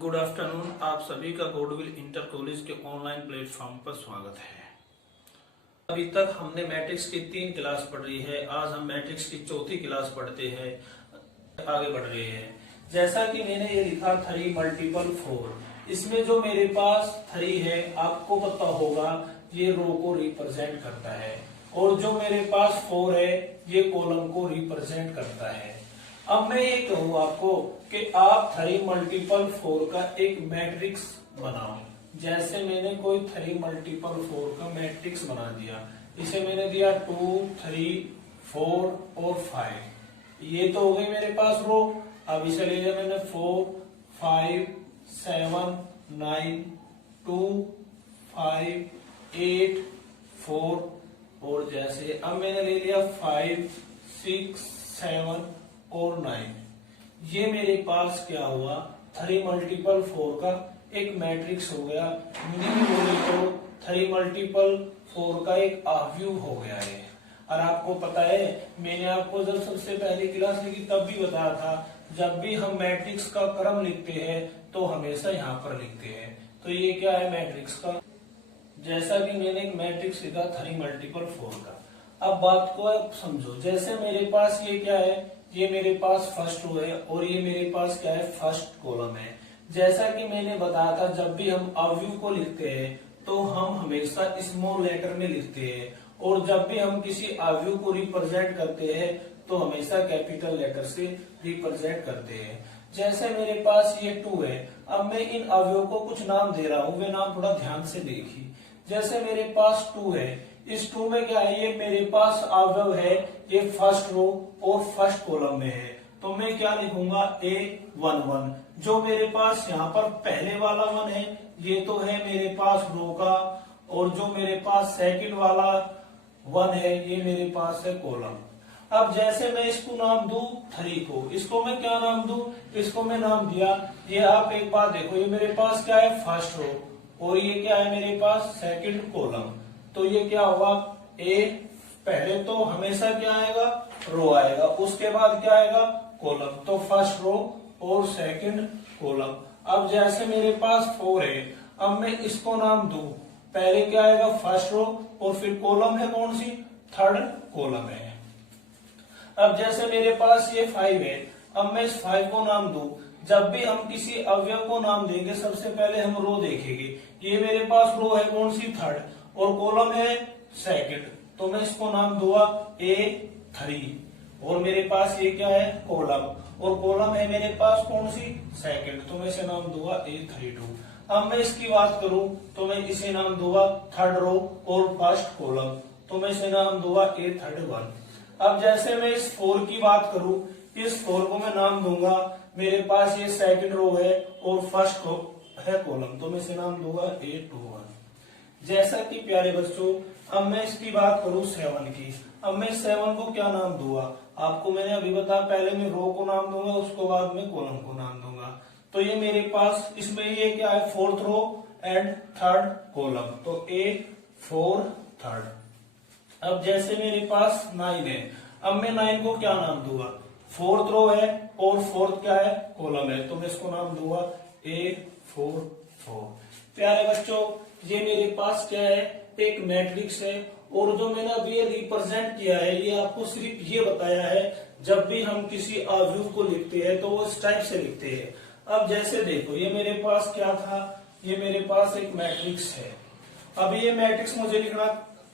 Good afternoon. आप सभी का गुडविल इंटर कॉलेज के ऑनलाइन प्लेटफॉर्म पर स्वागत है। अभी तक हमने मैट्रिक्स की 3 क्लास पढ़ी है। आज हम मैट्रिक्स की चौथी क्लास पढ़ते हैं, आगे बढ़ रहे हैं। जैसा कि मैंने ये लिखा 3 मल्टीपल 4, इसमें जो मेरे पास 3 है आपको पता होगा ये रो को रिप्रेजेंट करता है, और जो मेरे पास 4 है ये कॉलम को रिप्रेजेंट करता है। अब मैं ये कहूँ आपको कि आप 3 मल्टीपल 4 का एक मैट्रिक्स बनाओ। जैसे मैंने कोई 3 मल्टीपल 4 का मैट्रिक्स बना दिया, इसे मैंने दिया 2, 3, 4 और 5। ये तो हो गई मेरे पास रो। अब इसे ले लिया मैंने 4, 5, 7, 9, 2, 5, 8, 4 और जैसे अब मैंने ले लिया 5, 6, 7 और 9। ये मेरे पास क्या हुआ, 3 मल्टीपल 4 का एक मैट्रिक्स हो गया। मीनिंग बोले तो 3 मल्टीपल 4 का एक आव्यूह हो गया है। और आपको पता है, मैंने आपको जब सबसे पहली क्लास लिखी तब भी बताया था, जब भी हम मैट्रिक्स का क्रम लिखते हैं तो हमेशा यहाँ पर लिखते हैं। तो ये क्या है मैट्रिक्स का, जैसा कि मैंने एक मैट्रिक्स लिखा 3 मल्टीपल 4 का। अब बात को आप समझो। जैसे मेरे पास ये क्या है, ये मेरे पास फर्स्ट रो है और ये मेरे पास क्या है, फर्स्ट कॉलम है। जैसा कि मैंने बताया था, जब भी हम अवयव को लिखते हैं तो हम हमेशा स्मॉल लेटर में लिखते हैं, और जब भी हम किसी अवयव को रिप्रेजेंट करते हैं तो हमेशा कैपिटल लेटर से रिप्रेजेंट करते हैं। जैसे मेरे पास ये 2 है। अब मैं इन अवयवों को कुछ नाम दे रहा हूँ, वे नाम थोड़ा ध्यान से देखिए। जैसे मेरे पास 2 है, इस 2 में क्या है, ये मेरे पास अवयव है, ये फर्स्ट रो और फर्स्ट कॉलम में है। तो मैं क्या लिखूंगा, A11। जो मेरे पास यहाँ पर पहले वाला 1 है ये तो है मेरे पास रो का, और जो मेरे पास सेकंड वाला 1 है ये मेरे पास है कॉलम। अब जैसे मैं इसको नाम दूं 3 को, इसको मैं क्या नाम दूं, इसको मैं नाम दिया, ये आप एक बात देखो, ये मेरे पास क्या है, फर्स्ट रो, और ये क्या है मेरे पास सेकंड कॉलम। तो ये क्या हुआ, ए पहले तो हमेशा क्या आएगा, रो आएगा, उसके बाद क्या आएगा, कॉलम। तो फर्स्ट रो और सेकंड कॉलम। अब जैसे मेरे पास 4 है, अब मैं इसको नाम दूं, पहले क्या आएगा, फर्स्ट रो, और फिर कॉलम है कौन सी, थर्ड कॉलम है। अब जैसे मेरे पास ये 5 है, अब मैं इस 5 को नाम दूं, जब भी हम किसी अवयव को नाम देंगे सबसे पहले हम रो देखेंगे। ये मेरे पास रो है कौन सी, थर्ड, और कॉलम है सेकंड, तो मैं इसको नाम दूंगा A3, और मेरे पास ये क्या है, कॉलम, और कॉलम है मेरे पास कौन सी, सेकंड, तो मैं इसे नाम दूंगा A32। अब मैं इसकी बात करूं तो मैं इसे नाम दूंगा थर्ड रो और फर्स्ट कॉलम, तो मैं इसे नाम दूंगा A31। अब जैसे मैं इस 4 की बात करूं, इस 4 को मैं नाम दूंगा, मेरे पास ये सेकंड रो है और फर्स्ट है कॉलम, तो मैं इसे नाम दूंगा A21। जैसा कि प्यारे बच्चों, अब मैं इसकी बात करूं 7 की, अब मैं 7 को क्या नाम दूंगा, आपको मैंने अभी बताया, पहले मैं रो को नाम दूंगा, उसके बाद मैं कॉलम को नाम दूंगा। तो ये मेरे पास इसमें ये क्या है, 4th row and third column, तो A4 थर्ड। अब जैसे मेरे पास 9 है, अब मैं 9 को क्या नाम दूंगा, 4th रो है और 4th क्या है, कॉलम है, तो मैं इसको नाम दूंगा A44। प्यारे बच्चों, ये मेरे पास क्या है, एक मैट्रिक्स है, और जो मैंने अभी ये रिप्रेजेंट किया है ये आपको सिर्फ ये बताया है, जब भी हम किसी अवयव को लिखते हैं तो वो इस टाइप से लिखते हैं। अब जैसे देखो, ये मेरे पास क्या था, ये मेरे पास एक मैट्रिक्स है। अब ये मैट्रिक्स मुझे लिखना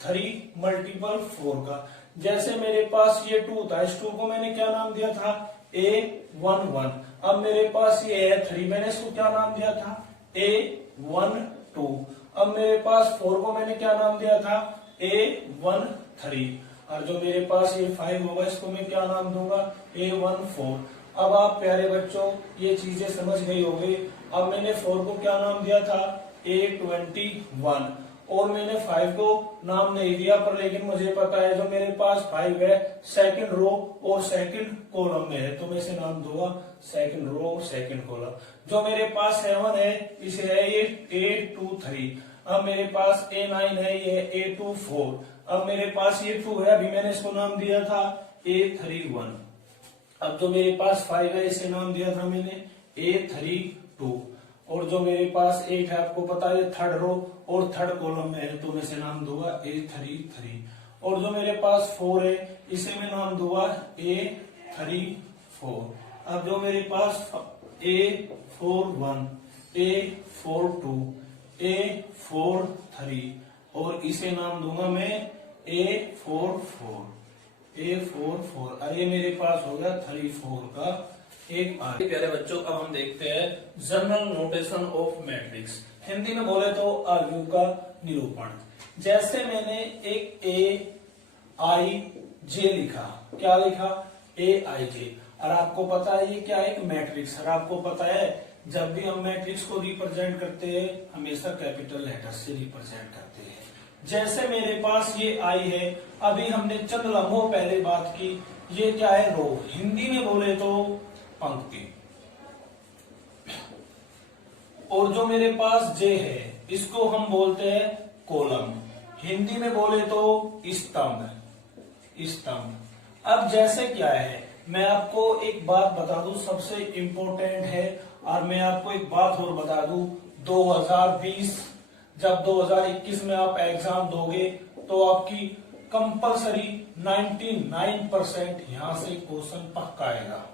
3 मल्टीपल 4 का। जैसे मेरे पास ये 2 था, इस 2 को मैंने क्या नाम दिया था, A11। अब मेरे पास ये है 3, मैंने इसको क्या नाम दिया था, A12। अब मेरे पास 4 को मैंने क्या नाम दिया था, A13। और जो मेरे पास ये 5 होगा, इसको मैं क्या नाम दूंगा, A14। अब आप प्यारे बच्चों ये चीजें समझ गई होंगी। अब मैंने 4 को क्या नाम दिया था, A21, और मैंने 5 को नाम नहीं दिया, पर लेकिन मुझे पता है जो मेरे पास 5 है सेकंड रो और सेकंड कॉलम में है, तो मैं इसे नाम दूंगा सेकंड रो और सेकंड कॉलम। जो मेरे पास 7 है, इसे है ये A23। अब मेरे पास A9 है, ये A24। अब मेरे पास ये 2 है, अभी मैंने इसको नाम दिया था A31। अब जो मेरे पास 5 है, इसे नाम दिया था मैंने A32। और जो मेरे पास 8 है आपको पता है थर्ड रो और थर्ड कॉलम में है, तो मैं इसे नाम दूंगा A33। और जो मेरे पास 4 है इसे मैं नाम दूंगा A34। अब जो मेरे पास A41, A42, A43 और इसे नाम दूंगा मैं A44। अरे मेरे पास हो गया 34 का एक आगे। प्यारे बच्चों, अब हम देखते हैं general notation of matrix. Hindi में बोले तो आव्यूह का निरूपण। जैसे मैंने एक AIJ लिखा, क्या लिखा? AIJ। और आपको पता है ये क्या है? एक मैट्रिक्स। और आपको पता है जब भी हम मैट्रिक्स को रिप्रेजेंट करते हैं हमेशा कैपिटल लेटर से रिप्रेजेंट करते हैं। जैसे मेरे पास ये I है, अभी हमने चंद लम्हों पहले बात की, ये क्या है? रो। हिंदी में बोले तो पंक्ति। और जो मेरे पास J है इसको हम बोलते हैं कॉलम। हिंदी में बोले तो स्तंभ। अब जैसे क्या है, मैं आपको एक बात बता दूं सबसे इंपॉर्टेंट है, और मैं आपको एक बात और बता दूं, 2020 जब 2021 में आप एग्जाम दोगे तो आपकी कंपलसरी 99% यहां से क्वेश्चन पक्का आएगा।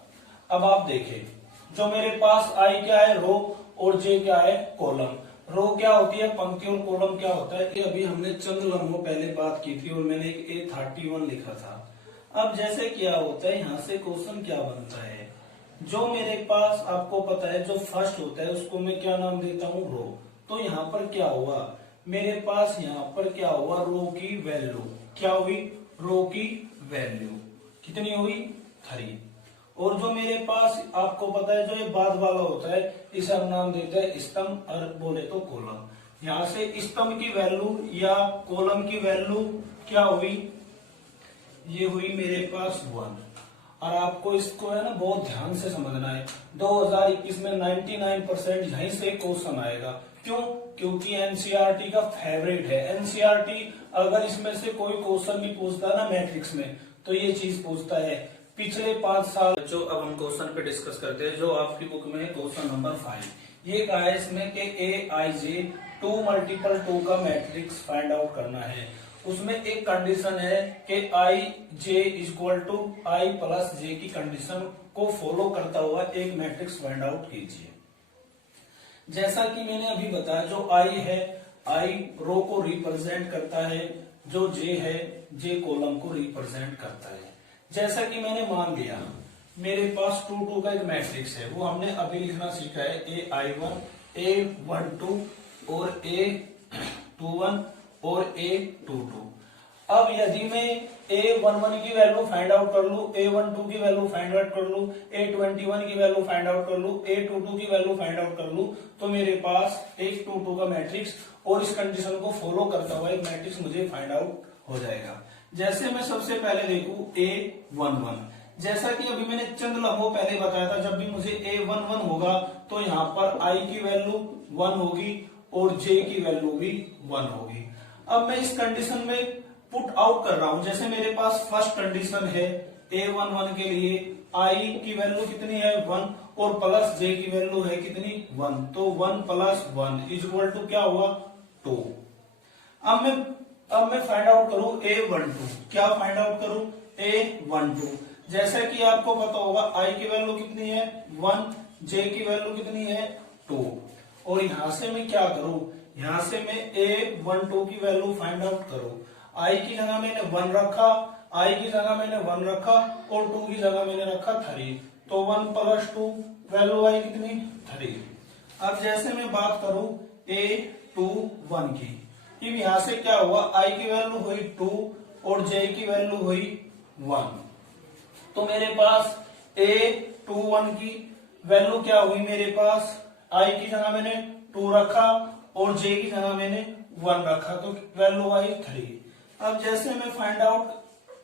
अब आप देखें, जो मेरे पास I क्या है? रो, और J क्या है? कॉलम। रो क्या होती है? पंक्ति, और कॉलम क्या होता है? ये अभी हमने चंद लम्हों पहले बात की थी और मैंने एक A31 लिखा था। अब जैसे क्या होता है, यहाँ से क्वेश्चन क्या बनता है? जो मेरे पास आपको पता है जो फर्स्ट होता है उसको मैं क्या नाम देता हूँ? रो। तो यहाँ पर क्या हुआ मेरे पास? यहाँ पर क्या हुआ? रो की वैल्यू क्या हुई? रो की वैल्यू कितनी हुई? 3। और जो मेरे पास आपको पता है जो ये बाद वाला होता है इसे हम नाम देते हैं स्तंभ, और बोले तो कॉलम। यहाँ से स्तंभ की वैल्यू या कॉलम की वैल्यू क्या हुई? ये हुई मेरे पास 1। और आपको इसको है ना बहुत ध्यान से समझना है। 2021 में 99% यहीं से क्वेश्चन आएगा। क्यों? क्योंकि एनसीईआरटी का फेवरेट है। एनसीईआरटी अगर इसमें से कोई क्वेश्चन भी पूछता ना मैट्रिक्स में तो ये चीज पूछता है पिछले 5 साल। बच्चों, अब हम क्वेश्चन पे डिस्कस करते हैं जो आपकी बुक में है, क्वेश्चन नंबर 5। ये कहा है इसमें कि AIJ 2 × 2 का मैट्रिक्स फाइंड आउट करना है। उसमें एक कंडीशन है कि IJ = I + J की कंडीशन को फॉलो करता हुआ एक मैट्रिक्स फाइंड आउट कीजिए। जैसा कि मैंने अभी बताया, जो I है, I रो को रिप्रेजेंट करता है, जो J है, J कॉलम को रिप्रेजेंट करता है। जैसा कि मैंने मान लिया मेरे पास 2 2 का एक मैट्रिक्स है, वो हमने अभी लिखना सीखा है AI1, A12 और A21 और A22। अब यदि मैं A11 की वैल्यू फाइंड आउट कर लूं, A12 की वैल्यू फाइंड आउट कर लूं, A21 की वैल्यू फाइंड आउट कर लूं, A22 की वैल्यू फाइंड आउट कर लूं, तो मेरे पास एक 2 2 का मैट्रिक्स और इस कंडीशन को फॉलो करता हुआ एक मैट्रिक्स मुझे फाइंड आउट हो जाएगा। जैसे मैं सबसे पहले देखूं A11, जैसा कि अभी मैंने चंद लम्हों पहले बताया था, जब भी मुझे A11 होगा तो यहाँ पर I की वैल्यू 1 होगी और J की वैल्यू भी 1 होगी। अब मैं इस कंडीशन में पुट आउट कर रहा हूं। जैसे मेरे पास फर्स्ट कंडीशन है A11 के लिए I की वैल्यू कितनी है? 1 और प्लस J की वैल्यू है कितनी? 1। तो 1 + 1 = क्या हुआ? 2। अब मैं फाइंड आउट करूं A12। क्या फाइंड आउट करूं? A12। जैसा कि आपको पता होगा I की वैल्यू कितनी है? 1, J की वैल्यू कितनी है? 2। और यहां से मैं क्या करूं? यहां से मैं A12 की वैल्यू फाइंड आउट करूं। I की जगह मैंने 1 रखा, I की जगह मैंने 1 रखा और 2 की जगह मैंने रखा 3। तो 1 + 2 वैल्यू आई कितनी? 3। अब जैसे मैं बात करूं A21 की, अब यहां से क्या हुआ? I की वैल्यू हुई 2 और J की वैल्यू हुई 1। तो मेरे पास A21 की वैल्यू क्या हुई? मेरे पास I की जगह मैंने 2 रखा और J की जगह मैंने 1 रखा, तो वैल्यू आई 3। अब जैसे मैं find out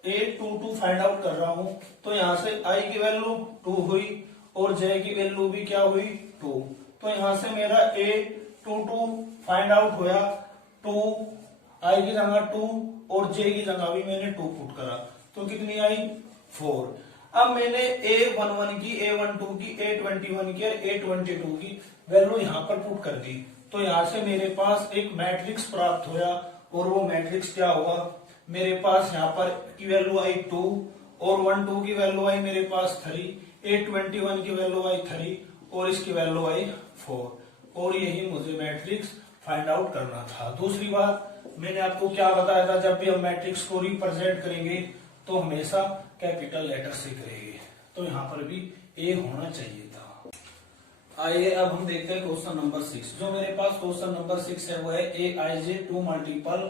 A22 find out कर रहा हूं, तो यहां से I की वैल्यू 2 हुई और J की वैल्यू भी क्या हुई? 2। तो यहां से मेरा A22 फाइंड आउट होया 2, I की जगह 2 और J की जगह भी मैंने 2 पुट करा, तो कितनी आई? 4। अब मैंने A11 की, A12 की, A21 की और A22 की वैल्यू यहाँ पर पुट कर दी, तो यहाँ से मेरे पास एक मैट्रिक्स प्राप्त होया। और वो मैट्रिक्स क्या हुआ, मेरे पास यहाँ पर की वैल्यू आई 2 और 12 की वैल्यू आई मेरे पास 3, A21 की वैल्यू आई 3 और इसकी वैल्यू आई 4। और यही मुझे मैट्रिक्स फाइंड आउट करना था। दूसरी बात, मैंने आपको क्या बताया था, जब भी हम मैट्रिक्स को रिप्रेजेंट करेंगे तो हमेशा कैपिटल लेटर से करेंगे, तो यहाँ पर भी ए होना चाहिए था। आइए अब हम देखते हैं क्वेश्चन नंबर 6। जो मेरे पास क्वेश्चन नंबर 6 है वो है Aij 2 मल्टीपल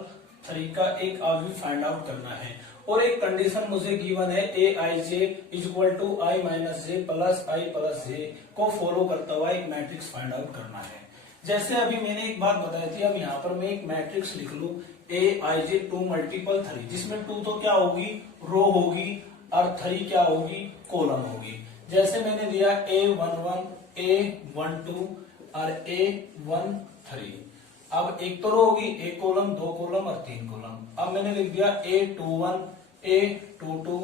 3 का एक आरवी फाइंड आउट करना है। और एक कंडीशन मुझे गिवन है Aij equal to i minus j plus i plus j को फॉलो करता हुआ एक मैट्रिक्स फाइंड आउट करना है। जैसे अभी मैंने एक बात बताई थी, अब यहाँ पर मैं एक मैट्रिक्स लिख लू Aij 2 मल्टीपल 3, जिसमें 2 तो क्या होगी, रो होगी, और 3 क्या होगी, कॉलम होगी। जैसे मैंने दिया A11, A12 और A13। अब एक तो रो होगी, एक कॉलम, दो कॉलम और तीन कॉलम। अब मैंने लिख दिया A21, A22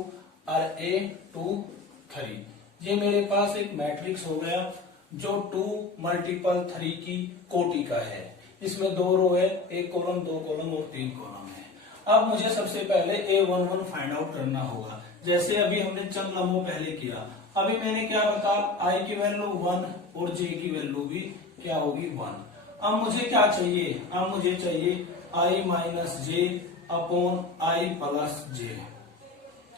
और A23। ये मेरे पास एक मैट्रिक्स हो गया जो 2 मल्टीपल 3 की कोटि का है। इसमें दो रो है, एक कॉलम, दो कॉलम और तीन कॉलम है। अब मुझे सबसे पहले A11 फाइंड आउट करना होगा, जैसे अभी हमने चंद लम्हों पहले किया। अभी मैंने क्या बताया, i की वैल्यू 1 और j की वैल्यू भी क्या होगी, 1। अब मुझे क्या चाहिए, अब मुझे चाहिए i minus j upon i plus j.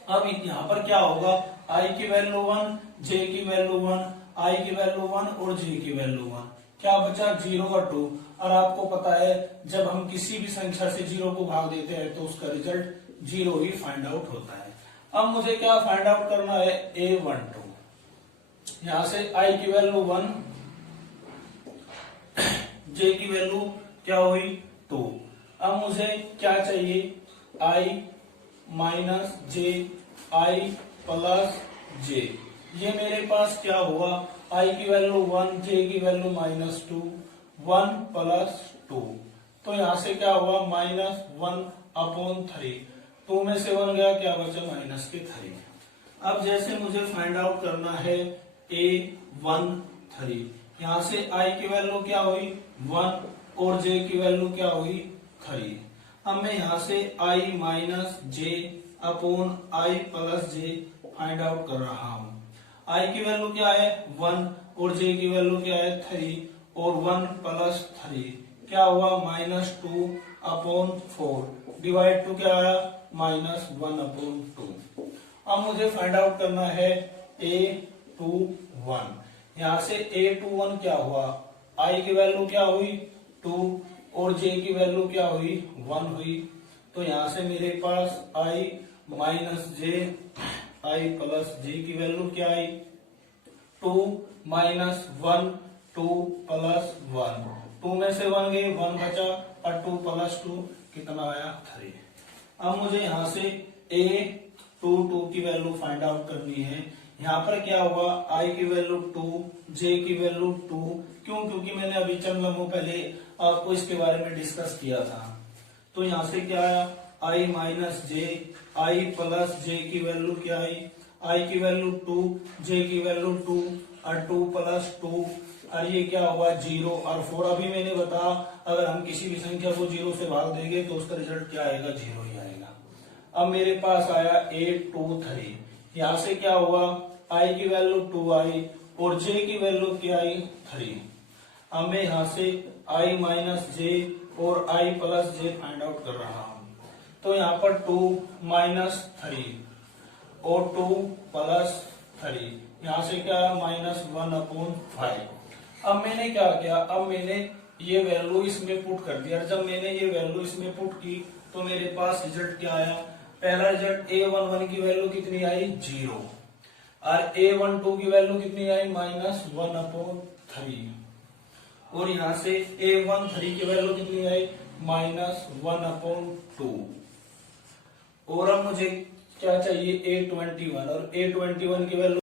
अब यहाँ पर क्या होगा, i की वैल्यू 1, j की वैल्यू 1, i की वैल्यू 1 और j की वैल्यू 1, क्या बचा 0 और 2। और आपको पता है जब हम किसी भी संख्या से 0 को भाग देते हैं तो उसका रिजल्ट 0 ही फाइंड आउट होता है। अब मुझे क्या फाइंड आउट करना है, A12। यहां से i की वैल्यू 1, j की वैल्यू क्या हुई 2। अब मुझे क्या चाहिए, i minus j, i plus j. ये मेरे पास क्या हुआ, i की वैल्यू 1, j की वैल्यू माइनस 2, 1 प्लस 2। तो यहां से क्या हुआ, माइनस 1 अपॉन 3। 2 में से 1 गया, क्या बचा, माइनस के 3। अब जैसे मुझे फाइंड आउट करना है A13, यहां से i की वैल्यू क्या हुई 1 और j की वैल्यू क्या हुई 3। अब मैं यहां से i minus j upon i plus J find out कर रहा हूं। i की वैल्यू क्या है 1 और j की वैल्यू क्या है 3 और 1 प्लस 3 क्या हुआ, माइनस 2 अपॉन 4 डिवाइड टू क्या आया, माइनस 1 अपॉन 2। अब मुझे फाइंड आउट करना है A21। यहां से A21 क्या हुआ, i की वैल्यू क्या हुई 2 और j की वैल्यू क्या हुई 1 हुई। तो यहां से मेरे पास i minus j, i plus j की वैल्यू क्या आई 2 माइनस 1, 2 प्लस 1। 2 में से 1 गए, 1 बचा और 2 प्लस 2 कितना आया 3। अब मुझे यहाँ से A22 की वैल्यू फाइंड आउट करनी है। यहाँ पर क्या हुआ, i की वैल्यू 2, j की वैल्यू 2। क्यों, क्योंकि मैंने अभी चंद लम्हों पहले आपको इसके बारे में डिस्कस किया था। तो यहाँ से क्या आया, i minus j, i plus j की वैल्यू क्या आई, i की वैल्यू 2, j की वैल्यू 2 और 2 प्लस 2 और ये क्या हुआ 0 और 4। अभी मैंने बताया अगर हम किसी भी संख्या को 0 से भाग देंगे तो उसका रिजल्ट क्या आएगा, 0 ही आएगा। अब मेरे पास आया A23। यहाँ से क्या हुआ, i की वैल्यू 2i और j की वैल्यू क्या आई 3। अब मैं यहाँ से i माइनस जे और i plus J find out कर रहा हूँ। तो यहाँ पर 2 माइनस 3 और 2 प्लस 3, यहाँ से क्या माइनस 1 अपॉन 5। अब मैंने क्या किया, अब मैंने ये वैल्यू इसमें पुट कर दिया। जब मैंने ये वैल्यू इसमें पुट की तो मेरे पास रिजल्ट क्या आया, पहला रिजल्ट A11 की वैल्यू कितनी आई 0 और A12 की वैल्यू कितनी आई माइनस 1 अपॉन 3 और यहाँ से A13 की वैल्यू कितनी आई माइनस 1 अपॉन 2। और अब मुझे क्या चाहिए A21 और A21 की वैल्यू